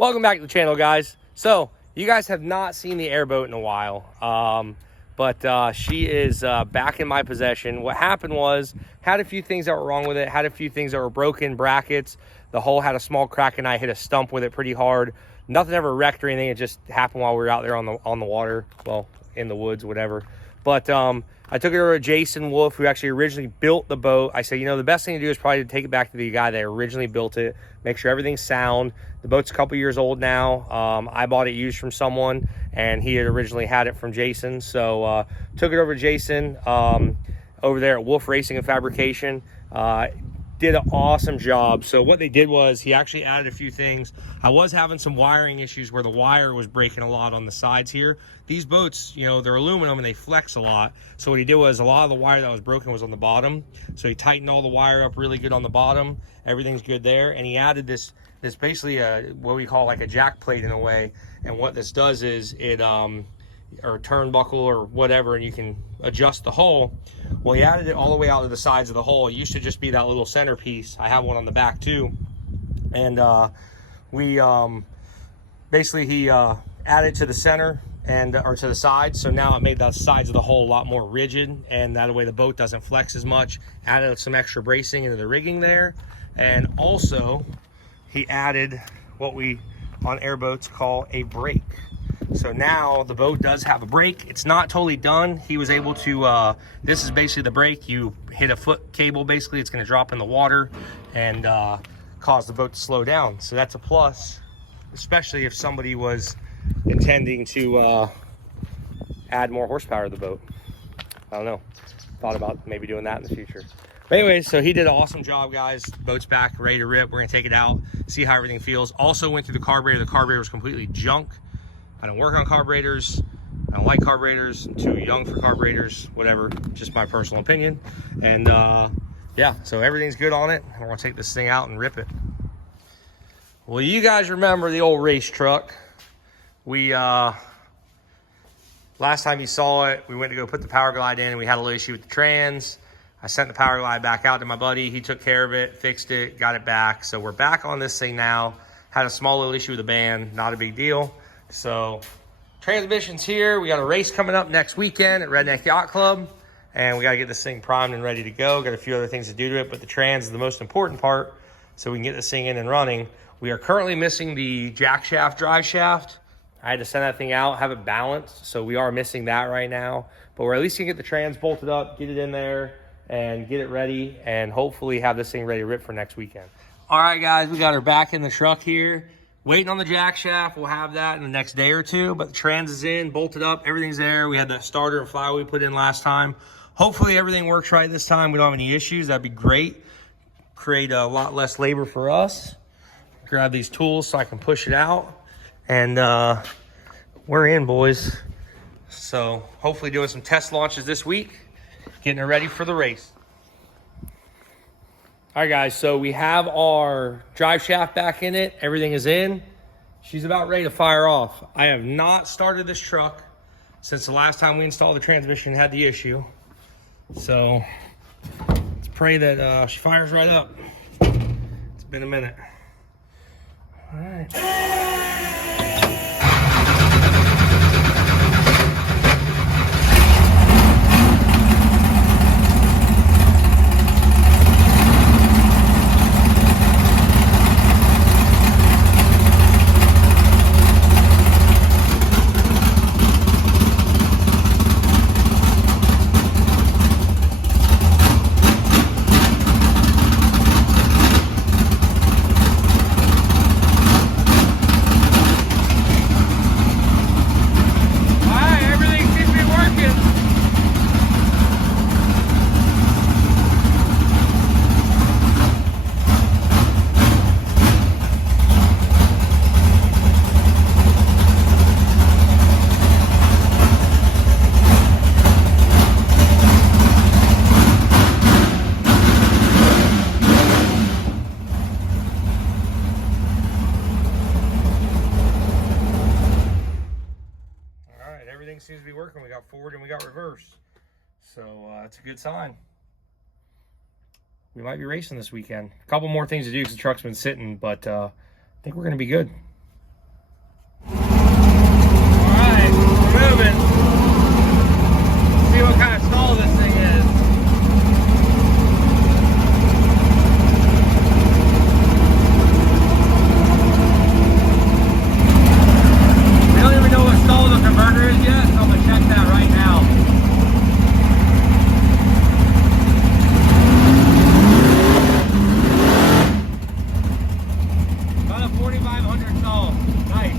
Welcome back to the channel, guys. So you guys have not seen the Airboat in a while, but she is back in my possession. What happened was, had a few things that were wrong with it, had a few things that were broken, brackets. The hull had a small crack and I hit a stump with it pretty hard. Nothing ever wrecked or anything. It just happened while we were out there on the water, well, in the woods, whatever. But I took it over to Jason Wolf, who actually originally built the boat. I said, you know, the best thing to do is probably to take it back to the guy that originally built it, make sure everything's sound. The boat's a couple years old now. I bought it used from someone, and he had originally had it from Jason. So took it over to Jason over there at Wolf Racing and Fabrication. Did an awesome job. So what they did was he actually added a few things. I was having some wiring issues where the wire was breaking a lot on the sides here. These boats, you know, they're aluminum and they flex a lot. So what he did was a lot of the wire that was broken was on the bottom. So he tightened all the wire up really good on the bottom. Everything's good there. And he added this basically what we call like a jack plate in a way. And what this does is it, or turnbuckle or whatever, and you can adjust the hull. Well, he added it all the way out to the sides of the hull. It used to just be that little centerpiece. I have one on the back too. And basically he added to the center and or to the sides. So now it made the sides of the hull a lot more rigid, and that way the boat doesn't flex as much. Added some extra bracing into the rigging there. And also he added what we on airboats call a brake. So now the boat does have a brake. It's not totally done. He was able to, this is basically the brake. You hit a foot cable, basically, it's gonna drop in the water and cause the boat to slow down. So that's a plus, especially if somebody was intending to add more horsepower to the boat. I don't know, thought about maybe doing that in the future. But anyway, so he did an awesome job, guys. Boat's back, ready to rip. We're gonna take it out, see how everything feels. Also went through the carburetor. The carburetor was completely junk. I don't work on carburetors. I don't like carburetors. I'm too young for carburetors, whatever, just my personal opinion. And yeah, so everything's good on it. We're gonna take this thing out and rip it. Well, you guys remember the old race truck. We, last time you saw it, we went to go put the Powerglide in and we had a little issue with the trans. I sent the Powerglide back out to my buddy. He took care of it, fixed it, got it back. So we're back on this thing now. Had a small little issue with the band, not a big deal. So transmission's here. We got a race coming up next weekend at Redneck Yacht Club, and we got to get this thing primed and ready to go. Got a few other things to do to it, but the trans is the most important part, so we can get this thing in and running. We are currently missing the jack shaft, drive shaft. I had to send that thing out, have it balanced, so we are missing that right now. But we're at least gonna get the trans bolted up, get it in there, and get it ready, and hopefully have this thing ready to rip for next weekend. All right, guys, we got her back in the truck here. Waiting on the jack shaft. We'll have that in the next day or two, but the trans is in, bolted up, everything's there. We had the starter and flywheel we put in last time. Hopefully everything works right this time. We don't have any issues. That'd be great. Create a lot less labor for us. Grab these tools so I can push it out. And we're in, boys. So hopefully doing some test launches this week, getting it ready for the race. All right, guys, so we have our drive shaft back in it. Everything is in. She's about ready to fire off. I have not started this truck since the last time we installed the transmission and had the issue. So let's pray that she fires right up. It's been a minute. All right. Seems to be working. We got forward and we got reverse, so that's a good sign. We might be racing this weekend. A couple more things to do because the truck's been sitting, but I think we're going to be good. under stall. Nice.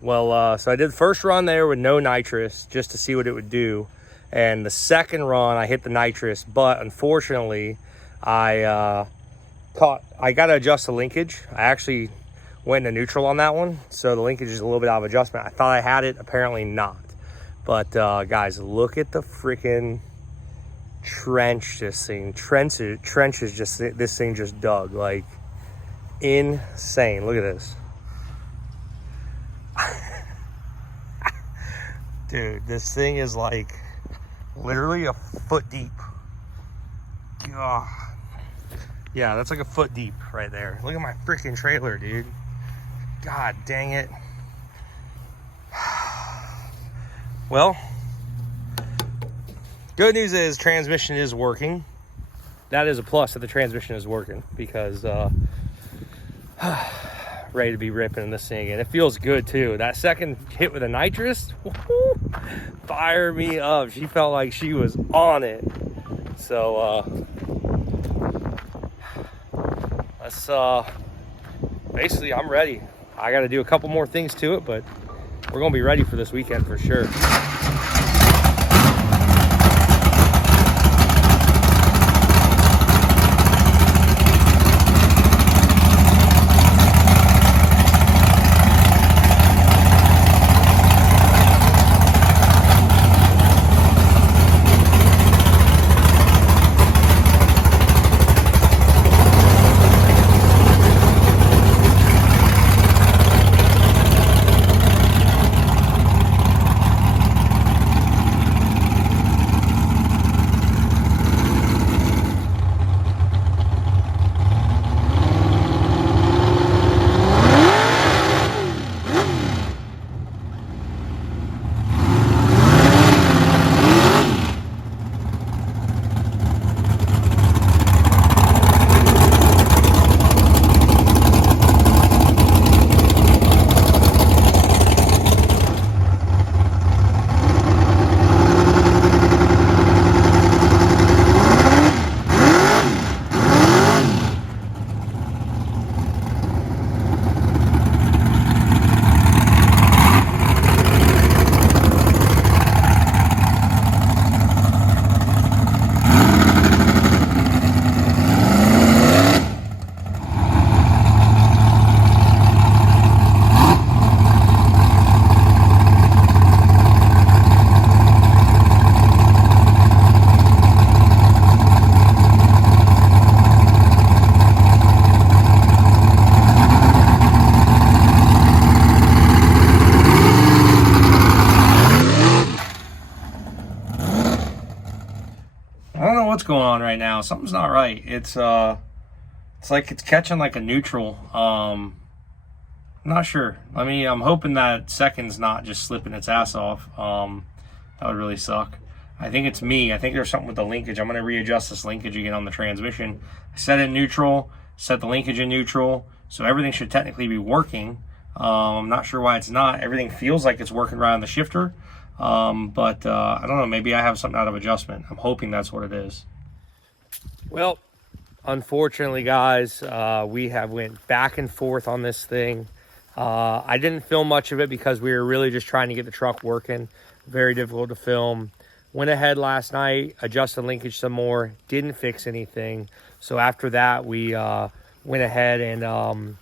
Well, so I did the first run there with no nitrous just to see what it would do. And the second run, I hit the nitrous, but unfortunately, I got to adjust the linkage. I actually went into neutral on that one, so the linkage is a little bit out of adjustment. I thought I had it, apparently not. But guys, look at the freaking trench this thing. Trench is just, this thing just dug, like insane. Look at this. Dude, this thing is like literally a foot deep. God. Yeah, that's like a foot deep right there. Look at my freaking trailer, dude. God dang it. Well, good news is transmission is working. That is a plus that the transmission is working, because ready to be ripping in this thing again. It feels good too. That second hit with a nitrous, fire me up. She felt like she was on it. So let's basically, I'm ready. I got to do a couple more things to it, but we're gonna be ready for this weekend for sure. What's going on right now? Something's not right. It's like it's catching like a neutral. I'm not sure. I'm hoping that second's not just slipping its ass off. That would really suck. I think it's me. I think there's something with the linkage. I'm going to readjust this linkage again on the transmission. I set it in neutral, set the linkage in neutral, so everything should technically be working. I'm not sure why it's not. Everything feels like it's working right on the shifter. But I don't know, maybe I have something out of adjustment. I'm hoping that's what it is. Well, unfortunately, guys, we have went back and forth on this thing. I didn't film much of it because we were really just trying to get the truck working. Very difficult to film. Went ahead last night, adjusted linkage some more, didn't fix anything. So after that, we went ahead and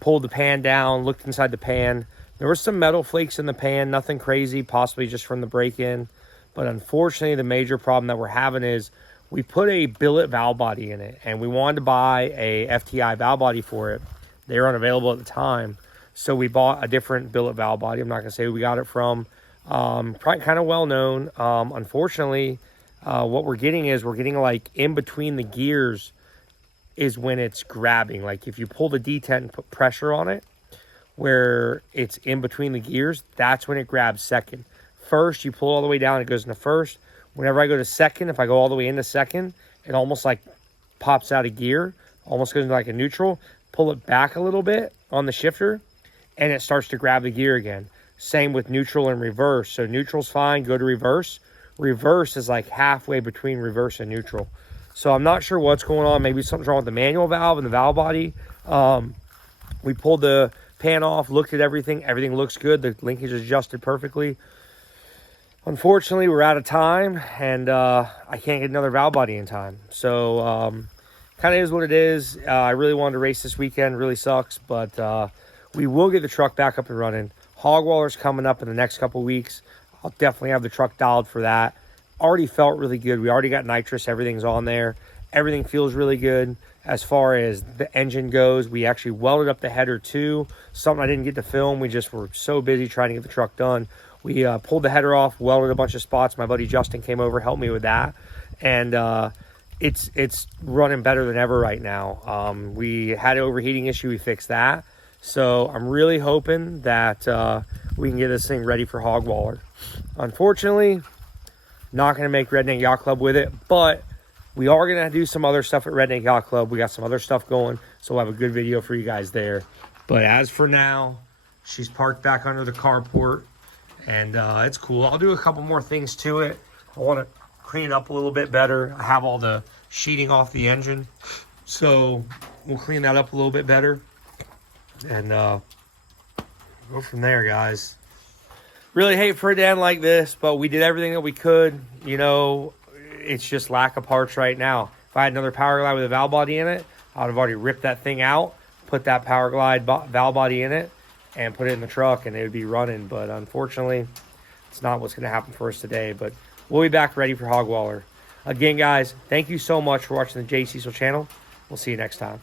pulled the pan down, looked inside the pan. There were some metal flakes in the pan, nothing crazy, possibly just from the break-in. But unfortunately, the major problem that we're having is we put a billet valve body in it, and we wanted to buy a FTI valve body for it. They were unavailable at the time, so we bought a different billet valve body. I'm not going to say who we got it from. Probably kind of well-known. Unfortunately, what we're getting is we're getting like in between the gears is when it's grabbing. Like if you pull the detent and put pressure on it, where it's in between the gears, that's when it grabs second. First, you pull all the way down, it goes into first. Whenever I go to second, if I go all the way into second, it almost like pops out of gear, almost goes into like a neutral. Pull it back a little bit on the shifter, and it starts to grab the gear again. Same with neutral and reverse. So neutral's fine, go to reverse. Reverse is like halfway between reverse and neutral. So I'm not sure what's going on. Maybe something's wrong with the manual valve and the valve body. We pulled the pan off, looked at everything. Everything looks good. The linkage is adjusted perfectly. Unfortunately, we're out of time, and I can't get another valve body in time. So kind of is what it is. I really wanted to race this weekend. Really sucks, but we will get the truck back up and running. Hog waller's coming up in the next couple weeks. I'll definitely have the truck dialed for that. Already felt really good. We already got nitrous. Everything's on there. Everything feels really good. As far as the engine goes, we actually welded up the header too. Something I didn't get to film. We just were so busy trying to get the truck done. We pulled the header off, welded a bunch of spots. My buddy Justin came over, helped me with that. And it's running better than ever right now. We had an overheating issue. We fixed that. So I'm really hoping that we can get this thing ready for hog waller. Unfortunately, not going to make Redneck Yacht Club with it, but we are going to do some other stuff at Redneck Yacht Club. We got some other stuff going, so we'll have a good video for you guys there. But as for now, she's parked back under the carport, and it's cool. I'll do a couple more things to it. I want to clean it up a little bit better. I have all the sheeting off the engine, so we'll clean that up a little bit better. And go from there, guys. Really hate for it to end like this, but we did everything that we could. You know, it's just lack of parts right now. If I had another Powerglide with a valve body in it, I would have already ripped that thing out, put that Powerglide valve body in it, and put it in the truck, and it would be running. But unfortunately, it's not what's going to happen for us today. But we'll be back ready for hog waller. Again, guys, thank you so much for watching the J Cecil channel. We'll see you next time.